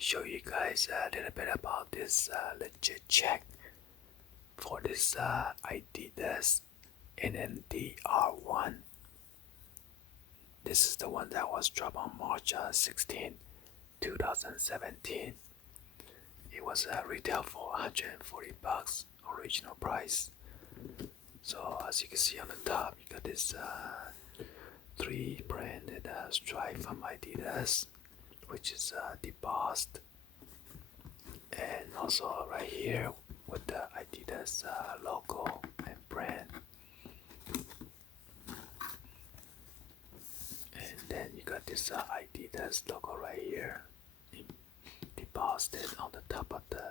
show you guys a little bit about this legit check for this Adidas NMD R1. This is the one that was dropped on March 16, 2017. It was retail for $140 original price. So as you can see on the top, you got this 3 branded stripe from Adidas, which is debossed, and also right here with the Adidas logo and brand. And then you got this Adidas logo right here, deposited on the top of the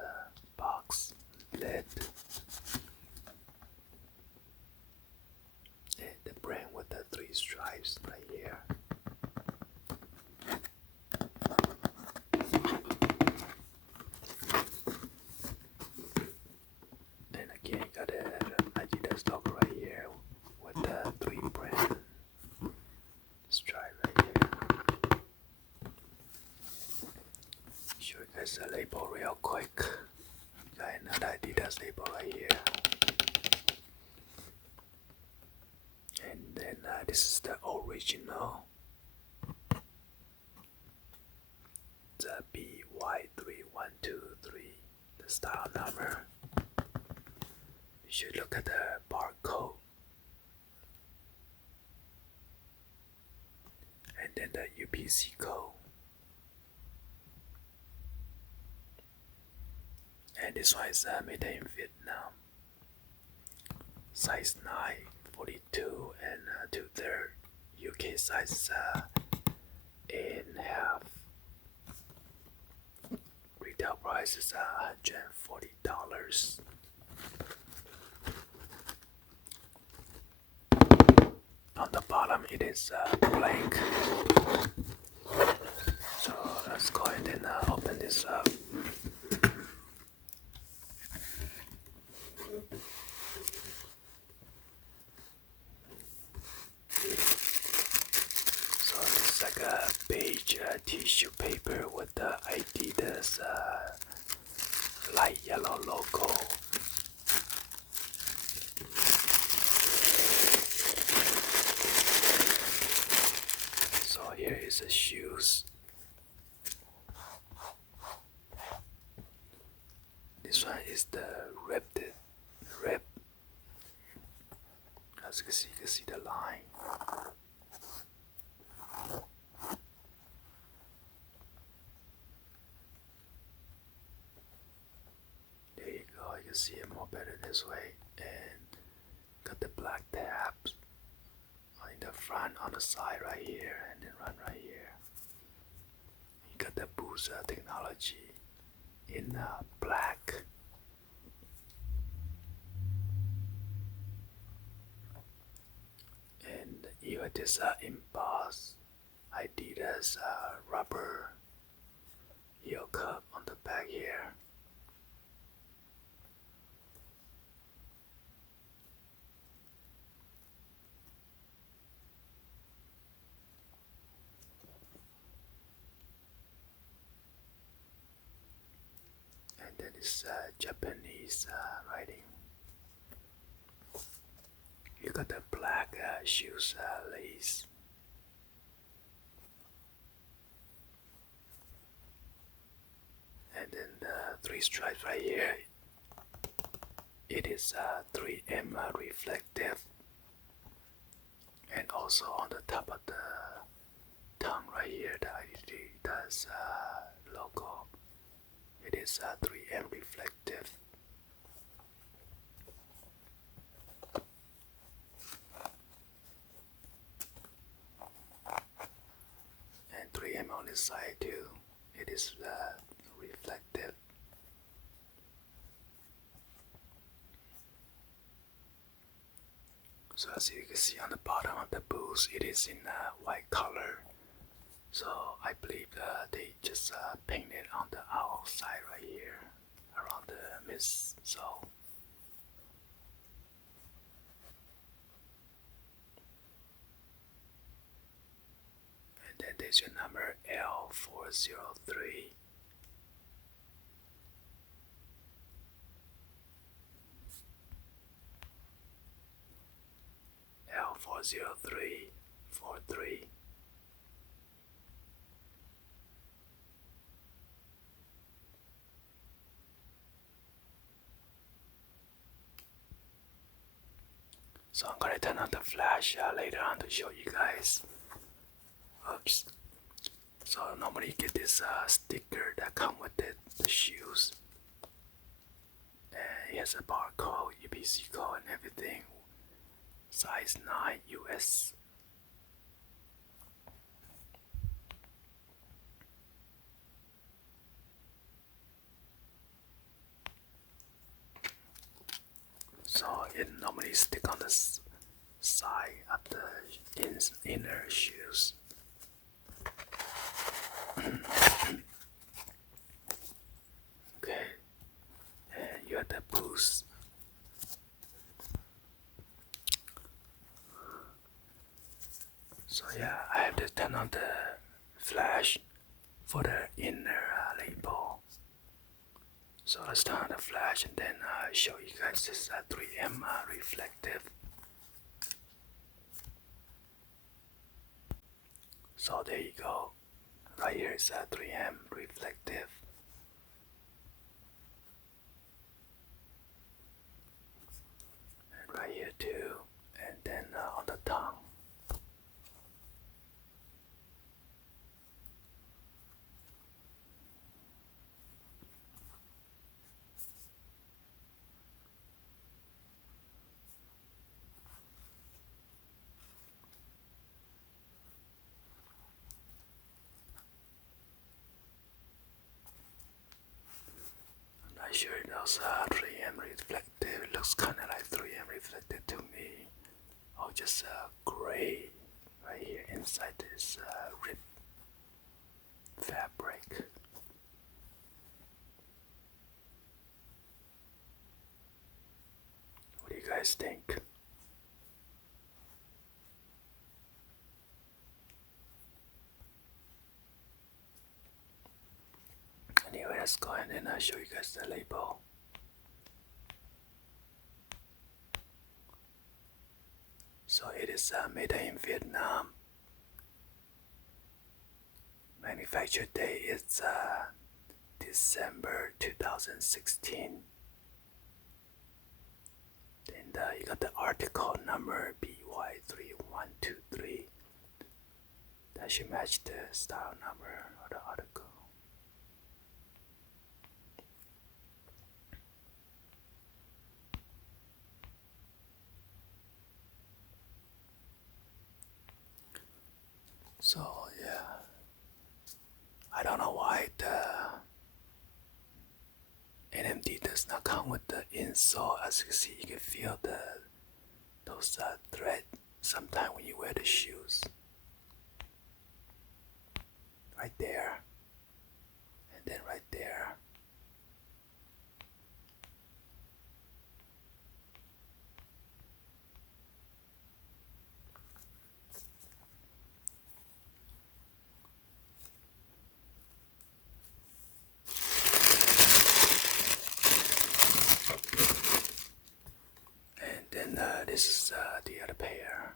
box lid, and the brand with the 3 stripes right here. And again, you got the Adidas logo right here with the 3 brand stripe right here. Show you guys the label real quick. Got another Adidas label right here. And then this is the original. The BY3123, the style number. You should look at the barcode. And then the UPC code. And this one is made in Vietnam. Size 9, 42 and 2/3. UK size 8.5. Retail price is $140. On the bottom it is blank. So let's go ahead and open this up. So it's like a beige tissue paper with the Adidas light yellow logo. So here is the shoes. This one is the ripped rip. As you can see the line. There you go. You can see it more better this way. And got the black tabs on the front, on the side right here, and then run right here. You got the Boost technology in black. And you got this embossed Adidas rubber heel cup on the back here. And then this Japanese writing. You got the black shoes lace. And then the 3 stripes right here. It is 3M reflective. And also on the top of the tongue right here, the Adidas logo. It is 3M reflective. And 3M on this side too. It is reflective. So as you can see on the bottom of the Boost, it is in white color. So I believe they just painted on the outside right here, around the midsole. And then there's your number L403. 40343. So I'm gonna turn on the flash later on to show you guys. Oops. So normally you get this sticker that come with it, the shoes. And it has a barcode, UPC code and everything. Size 9 US. So it normally stick on the side of the inner shoes. Okay, and you have the boost. So yeah, I have to turn on the flash for the inner label. So let's turn on the flash and then show you guys this 3M reflective. So there you go. Right here is 3M reflective. And right here too. And then on the tongue. I'm not sure those 3M reflective. It looks kind of like 3M reflective to me. Oh, just gray right here inside this ribbed fabric. What do you guys think? Anyway, let's go ahead and show you guys the label. So it is made in Vietnam. Manufacture date is December 2016. Then you got the article number BY3123. That should match the style number of the article. So yeah, I don't know why the NMD does not come with the insole. As you can see, you can feel those thread sometimes when you wear the shoes. Right there, and then right there. And then this is the other pair.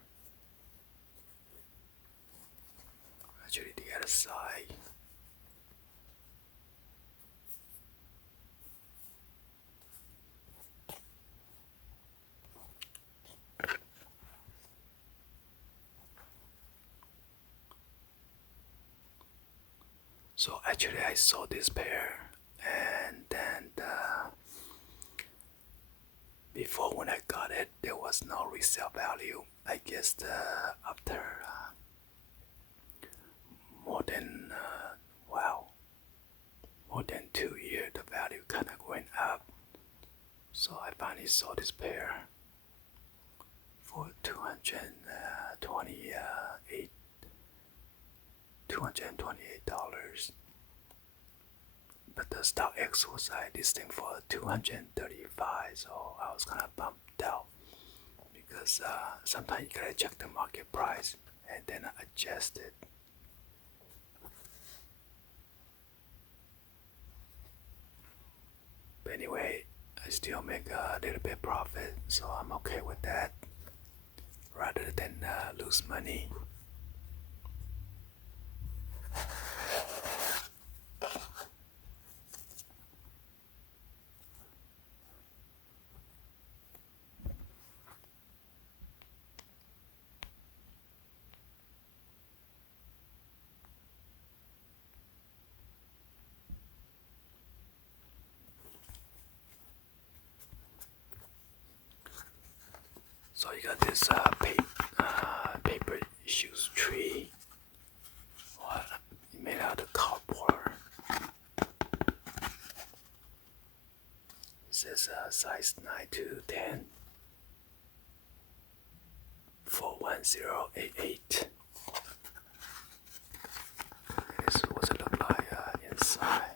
Actually, the other side. So actually, I saw this pair, and then before when I got it, there was no resale value. I guess after more than more than 2 years, the value kind of went up. So I finally saw this pair for $228. But the stock X was listing for $235, so I was kind of bumped out because sometimes you gotta check the market price and then adjust it. But anyway, I still make a little bit profit, so I'm okay with that. rather than lose money. So you got this paper shoes tree, made out of cardboard. It says size 9 to 10, 41088. This is what it look like inside.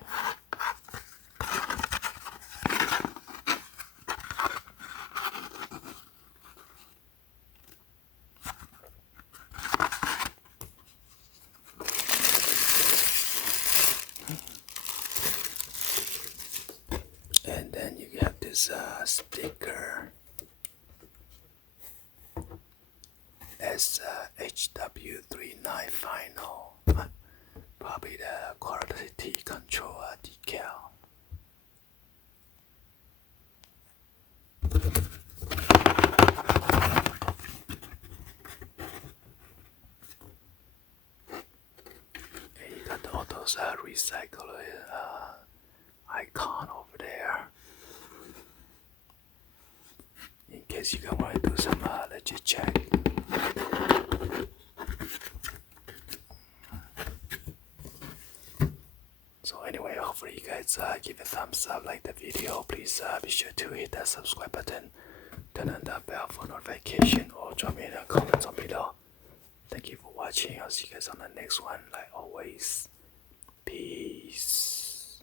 And then you have this sticker SHW39 final, probably the quality control decal. And you got all those recycled icon over there, in case you want to do some legit check. So anyway, hopefully you guys give a thumbs up, like the video. Please be sure to hit that subscribe button, turn on the bell for notification, or drop me in the comments on below. Thank you for watching. I'll see you guys on the next one. Like always, peace.